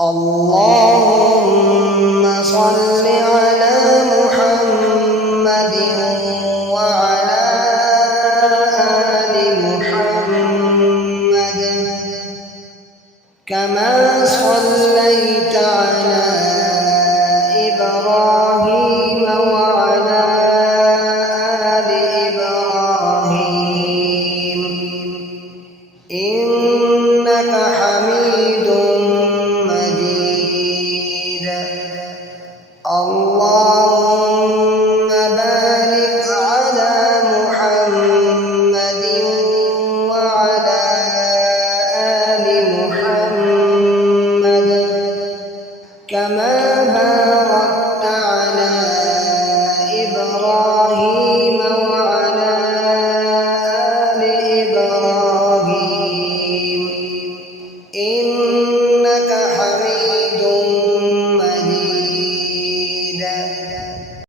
اللهم صل على محمد وعلى آل محمد كما صليت على إبراهيم وعلى آل إبراهيم إنك حميد مجيد. اللهم بارك على محمد وعلى آل محمد كما باركت على إبراهيم وعلى آل إبراهيم إنك حميد